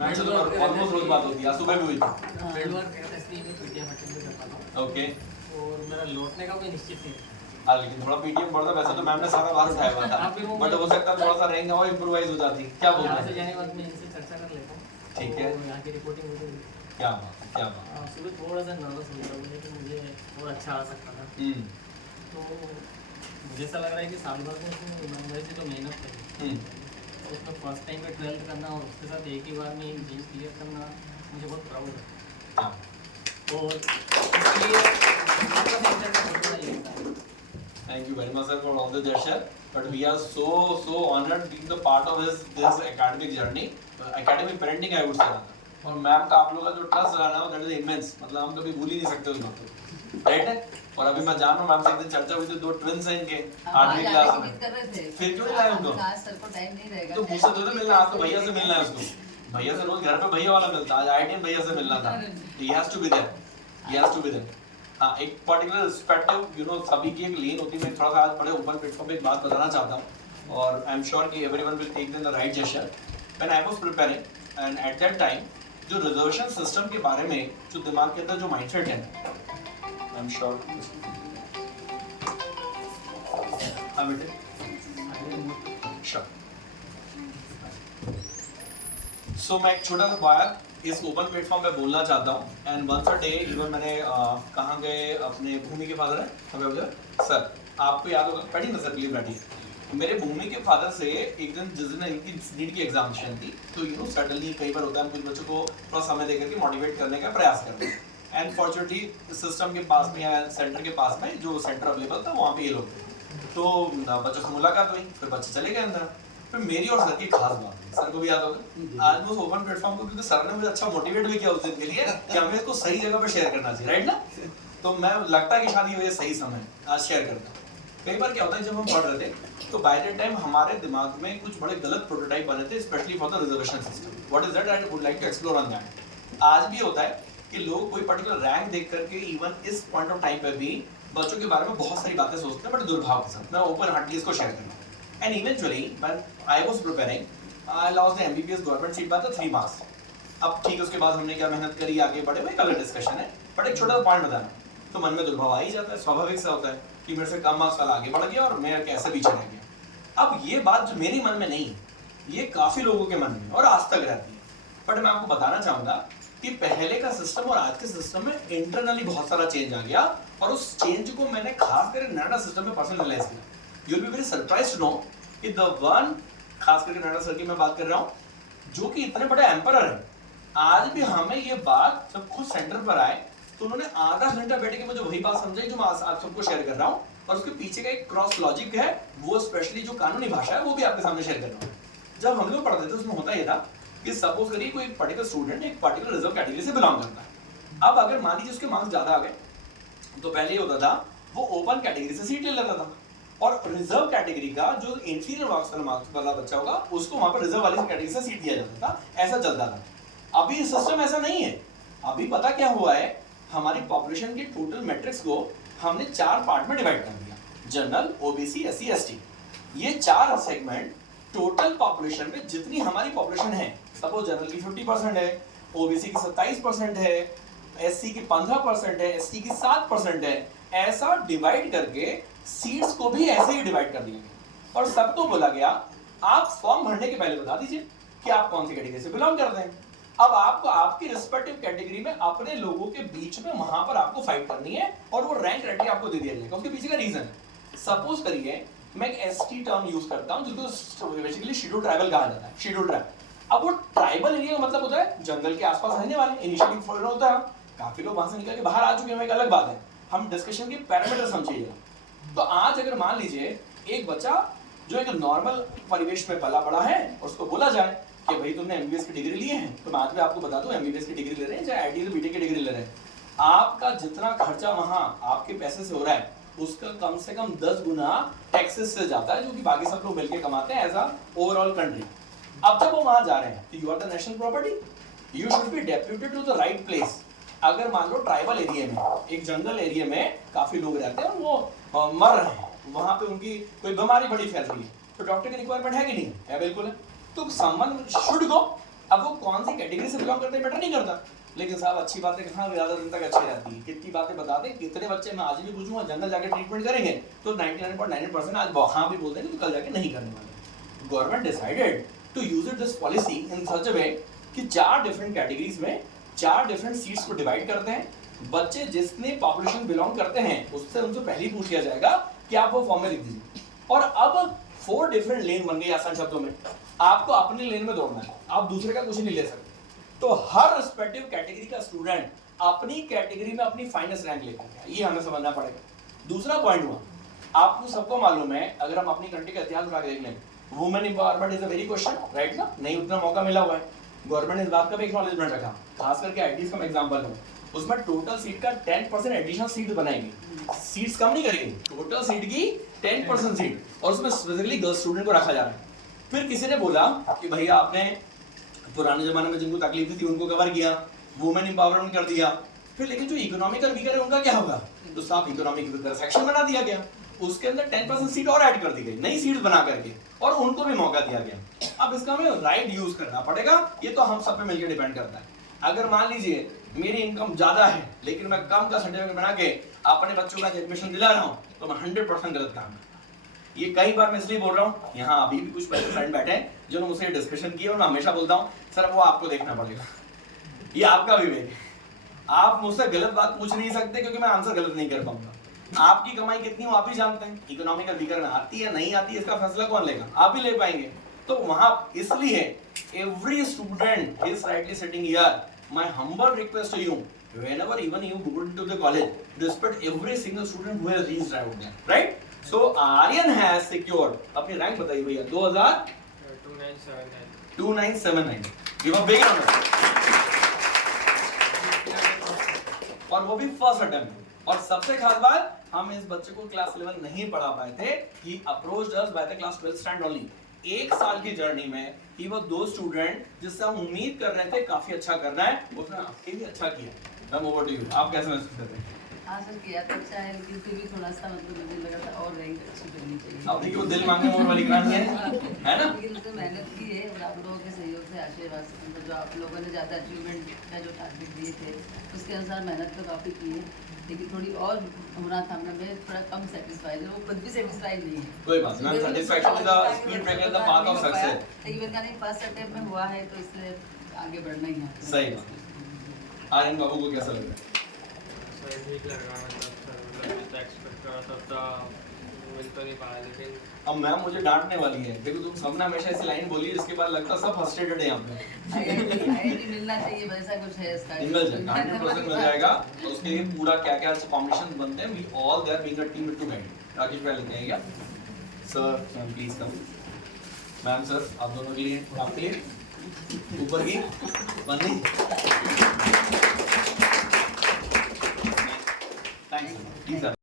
Ma'am से तो almost रोज बात होती है, सुबह भी हुई थी। फील्ड वर्क इसलिए मैं पीटीएम अटेंड कर पाता हूँ ओके। और मेरा लौटने का कोई निश्चित नहीं है। हाँ लेकिन थोड़ा पीटीएम बढ़ता, वैसे तो मैम ने सारा बार उठाया हुआ था, बट हो सकता है थोड़ा सा रैंक और इम्प्रोवाइज हो जाती। क्या बोल यहाँ रहे से हैं? जाने के बाद मैं इनसे चर्चा कर लेता हूँ। ठीक है। और यहाँ की रिपोर्टिंग मुझे क्या बात, क्या बात। सुबह थोड़ा सा नर्वस हो गया मुझे कि मुझे और अच्छा आ सकता था। तो मुझे ऐसा लग रहा है कि साल भर में इसमें ईमानदारी से जो मेहनत करी उसमें फर्स्ट टाइम में 12th करना और उसके साथ एक ही बार में एक जी क्लियर करना मुझे बहुत प्राउड है। और इसलिए आपका फैक्टर थोड़ा ये था। Thank you very much sir for all the gesture, but we are so honored being the part of this academic journey, academic parenting I would say. और मैम का आप लोगों का जो ट्रस्ट रहा ना that is immense, मतलब हम कभी भूल ही नहीं सकते उस बात को, राइट है। और अभी मैं जान रहा हूँ मैम से एक दिन चर्चा हुई थी, 2 ट्विंस हैं इनके 8वीं क्लास में, फिर क्यों नहीं लाए उनको? आज सर को टाइम नहीं रहेगा तो मुझसे तो मिलना, आज तो भैया से मिलना है उसको, भैया से रोज घर पे भैया वाला मिलता, आज आईटीएन भैया से मिलना था। he has to be there, he has to be there। हाँ, एक पर्टिकुलर रिस्पेक्टिव सभी की एक लेन होती है। मैं थोड़ा सा आज बड़े ओपन प्लेटफॉर्म पे एक बात बताना चाहता हूँ, और आई एम श्योर कि everyone will take the right gesture. When I was preparing and at that time जो रिजर्वेशन सिस्टम के बारे में जो दिमाग के अंदर जो माइंडसेट है, आई एम श्योर हाँ बेटे श्योर। सो मैं एक छोटा सा बात इस ओपन प्लेटफॉर्म पे बोलना चाहता हूँ। And once a day even मैंने कहाँ गए, अपने भूमि के फादर हैं सर, आपको याद होगा, बैठिए ना सर प्लीज बैठिए। मेरे भूमि के फादर से एक दिन जिस दिन इनकी नीट की एग्जामिनेशन थी, तो सडनली कई बार होता है हम कुछ बच्चों को थोड़ा समय देकर के मोटिवेट करने का प्रयास करते हैं। एंड फॉर्चुनेटली सिस्टम के पास में या सेंटर के पास में जो सेंटर अवेलेबल था वहाँ पे ये लोग थे, तो बच्चों से मुलाकात हुई, फिर बच्चे चले गए अंदर। फिर मेरी और सर की खास बात है, सर को भी याद होगा, आज मैं उस ओपन प्लेटफॉर्म को, क्योंकि सर ने मुझे अच्छा मोटिवेट भी किया उस दिन के लिए कि हमें इसको सही जगह पर शेयर करना चाहिए, राइट ना। तो मैं लगता है कि शायद ये सही समय आज शेयर करता हूँ। कई बार क्या होता है जब हम पढ़ रहे थे तो बाय द टाइम हमारे दिमाग में कुछ बड़े गलत प्रोटोटाइप बने थे, specially for the reservation system. What is that, I would like to explore on that. आज भी होता है कि लोग कोई पर्टिकुलर रैंक देख करके इवन इस पॉइंट ऑफ टाइम पे भी बच्चों के बारे में बहुत सारी बातें सोचते हैं, बट दुर्भाग्य के साथ मैं ओपन हार्टली इसको शेयर करना। And eventually when I was preparing I lost the MBBS government seat by the 3 marks. अब ठीक है, उसके बाद हमने क्या मेहनत करी, आगे बढ़े, वो एक अलग डिस्कशन है, बट एक छोटा सा पॉइंट बताना। तो मन में दुर्भाव आ ही जाता है, स्वाभाविक सा होता है कि मेरे से कम मार्क्स वाला आगे बढ़ गया और मैं कैसे पीछे रह गया। अब ये बात जो मेरे मन में नहीं है, ये काफी लोगों के मन में और आज तक रहती है। बट मैं आपको बताना चाहूंगा कि पहले का सिस्टम और आज के सिस्टम में इंटरनली बहुत सारा चेंज आ गया, और उस चेंज को मैंने खास करके नोएडा सिस्टम में पर्सनली रियलाइज किया। You will be very surprised to know कि द वन, खास करके नोएडा सर की मैं बात कर रहा हूँ, जो कि इतने बड़े एम्परर हैं, आज भी हमें ये बात जब खुद सेंटर पर आए तो उन्होंने आधा घंटा बैठ के मुझे वही बात समझाई जो मैं आप सबको शेयर कर रहा हूँ, और उसके पीछे का एक क्रॉस लॉजिक है, वो स्पेशली जो कानूनी भाषा है वो भी आपके सामने शेयर कर रहा हूँ। जब हम लोग पढ़ते थे उसमें होता ये था कि सपोज करिए कोई पर्टिकुलर स्टूडेंट एक पर्टिकुलर रिजर्व कैटेगरी से बिलोंग करता है। अब अगर मान लीजिए उसके मार्क्स ज्यादा आ गए, तो पहले ये होता था वो ओपन कैटेगरी से सीट ले लेता था, और रिजर्व कैटेगरी का जो इंफीरियर मार्क्स वाला बच्चा होगा उसको वहां पर रिजर्व वाली कैटेगरी से सीट दिया जाता था, ऐसा चलता था। अभी सिस्टम ऐसा नहीं है। अभी पता क्या हुआ है, हमारी पॉपुलेशन के टोटल मैट्रिक्स को हमने 4 पार्ट में डिवाइड कर दिया, जनरल, ओबीसी, एससी, एसटी। ये 4 सेगमेंट टोटल पॉपुलेशन में जितनी हमारी पॉपुलेशन है, सपोज जनरल की 50% है, ओबीसी की 27% है, एससी की 15% है, एसटी की 7% है, ऐसा डिवाइड करके सीट्स को भी ऐसे ही डिवाइड कर दिया गया, और सबको बोला गया आप फॉर्म भरने के पहले बता दीजिए कि आप कौन सी कैटेगरी से बिलोंग करते हैं। अब आपको आपकी रिस्पेक्टिव कैटेगरी में अपने लोगों के बीच में वहां पर आपको फाइट करनी है, और वो रैंक रेडी आपको दे दिया जाएगा। उसके पीछे का रीजन है, सपोज करिए मैं एक एसटी टर्म यूज करता हूं जिसको बेसिकली शेड्यूल ट्राइबल कहा जाता है, शेड्यूल ट्राइब। अब वो ट्राइबल एरिया का मतलब होता है जंगल के आसपास रहने वाले, इनिशियली फॉलो होता है, काफी लोग वहां से निकल के बाहर आ चुके हैं, एक अलग बात है, हम डिस्कशन के पैरामीटर समझिएगा। तो आज अगर मान लीजिए एक बच्चा जो एक नॉर्मल परिवेश में पला बड़ा है, उसको बोला जाए कि भाई तुमने एमबीबीएस की डिग्री ली है, तो मैं आज भी आपको बता दूं एमबीबीएस की डिग्री ले रहे हैं चाहे आईटी से बीटेक की डिग्री ले रहे हैं, आपका जितना खर्चा वहां आपके पैसे से हो रहा है उसका कम से कम 10 गुना टैक्सेस से जाता है, जो कि बाकी सब लोग मिलकर कमाते हैं एज अ ओवरऑल कंट्री। अब जब वो वहां जा रहे हैं तो you are the national property, you should be deputed to the right place. अगर मान लो ट्राइबल एरिया में, एक जंगल एरिया में काफी लोग रहते हैं, वो मर रहे हैं, वहां पे उनकी कोई बीमारी बड़ी फैल रही है, तो डॉक्टर की रिक्वायरमेंट है कि नहीं है? बिल्कुल है। तो समवन शुड गो अब वो कौन सी कैटेगरी से बिलोंग करते हैं मैटर नहीं करता, लेकिन साहब अच्छी बातें कहाँ ज़्यादा दिन तक अच्छी रहती है। कितनी बातें बता दें, कितने बच्चे मैं आज भी पूछूंगा जंगल जाके ट्रीटमेंट करेंगे तो 99.9% आज हाँ भी बोल देंगे तो कल जाके नहीं करने वाले। Government decided to use it this policy in such a way कि 4 डिफरेंट कैटेगरीज में 4 डिफरेंट सीट्स को डिवाइड करते हैं। बच्चे जितने पॉपुलेशन बिलोंग करते हैं उससे उनसे पहले ही पूछ लिया जाएगा कि आप वो फॉर्म में लिख दीजिए। और अब 4 डिफरेंट लेन बन गई आसान शब्दों में, आपको अपनी लेन में दौड़ना है, आप दूसरे का कुछ नहीं ले सकते। तो हर रिस्पेक्टिव कैटेगरी का स्टूडेंट अपनी कैटेगरी में अपनी फाइनेस्ट रैंक लेकर गया, ये हमें समझना पड़ेगा। दूसरा पॉइंट हुआ, आपको सबको मालूम है, अगर हम अपनी कंट्री का इतिहास उठा के देख लें, women empowerment is a very question, right ना? नहीं उतना मौका मिला हुआ है। गवर्नमेंट ने इस बात का भी एक्नॉलेजमेंट रखा, खास करके आईटीज का एग्जांपल है, उसमें टोटल सीट का 10% एडिशनल सीट बनाएगी, सीट्स कम नहीं करेगी, टोटल सीट की 10% सीट, और उसमें स्पेसिफिकली गर्ल्स स्टूडेंट को रखा जा रहा है। फिर किसी ने बोला कि भैया आपने पुराने जमाने में जिनको तकलीफ थी उनको कवर किया, वुमेन एम्पावरमेंट कर दिया, फिर लेकिन जो इकोनॉमिकल वीकर है उनका क्या होगा? तो साफ इकोनॉमिक वीकर सेक्शन बना दिया गया, उसके अंदर 10% सीट और ऐड कर दी गई, नई सीट्स बना करके, और उनको भी मौका दिया गया। अब इसका हमें राइट यूज करना पड़ेगा, ये तो हम सब पे मिलकर डिपेंड करता है। अगर मान लीजिए मेरी इनकम ज्यादा है लेकिन मैं कम का सर्टिफिकेट बना के अपने बच्चों का एडमिशन दिला रहा हूँ तो मैं 100% गलत काम है। ये कई बार मैं इसलिए बोल रहा हूँ, यहाँ अभी भी कुछ फ्रेंड बैठे हैं जिन्होंने मुझसे डिस्कशन किया, और मैं हमेशा बोलता हूँ सर वो आपको देखना पड़ेगा, ये आपका विवेक है, आप मुझसे गलत बात पूछ नहीं सकते क्योंकि मैं आंसर गलत नहीं कर पाऊंगा। आपकी कमाई कितनी हो आप ही जानते हैं, इकोनॉमिकल वीकर में आती है नहीं आती है इसका फैसला कौन लेगा? आप ही ले पाएंगे। तो वहां इसलिए every student is rightly sitting here, my humble request to you, whenever even you go into the college, respect every single student who has reached out there, right? So Aryan has secured, अपनी rank बताइए भैया, 2979, give a big round और वो भी first attempt. और सबसे खास बात, हम इस बच्चे को क्लास 11 नहीं पढ़ा पाए थे, he approached us by the class 12 stand only। 1 साल की जर्नी में he was those student जिससे हम उम्मीद कर रहे थे काफी अच्छा करना है, उसने आपके भी अच्छा किया। मैम ओवर टू यू, आप कैसे महसूस कर रहे हैं? हाँ सर, किया तो अच्छा है, लेकिन फिर भी थोड़ा सा मतलब मुझे लगा था और रैंक अच्छी करनी चाहिए। अब देखिए वो दिल मांगे मोर वाली कहानी है ना? लेकिन उसने मेहनत की है और आप लोगों के सहयोग से आशीर्वाद से, मतलब जो आप लोगों ने ज़्यादा अचीवमेंट का जो टारगेट दिए थे उसके अनुसार मेहनत तो काफ़ी की है, लेकिन थोड़ी और होना था। मैं थोड़ा कम सेटिस्फाइड है, वो खुद भी सेटिस्फाइड नहीं है। कोई बात नहीं, satisfaction is the speed breaker, the path of success. लेकिन मैंने कहा नहीं, फर्स्ट अटेम्प्ट में हुआ है तो इसलिए आगे बढ़ना ही है। सही बात। आर्यन बाबू को कैसा लग रहा है? सर ठीक लग रहा है, मतलब जितना एक्सपेक्ट कर रहा था मिल तो नहीं पाया, लेकिन अब मैम मुझे डांटने वाली है, देखो तुम सबने हमेशा ऐसी लाइन बोली जिसके बाद लगता सब फ्रस्ट्रेटेड है यहाँ पे। IIT मिलना चाहिए, वैसा कुछ है इसका। मिल जाएगा, 100% मिल जाएगा। तो उसके लिए पूरा क्या-क्या कॉम्बिनेशन बनते हैं, we all there being a team to guide. Rakesh भाई लेके आइए sir, ma'am please come. Ma'am sir आप दोनों के लिए, आपके लिए ऊपर की बंदी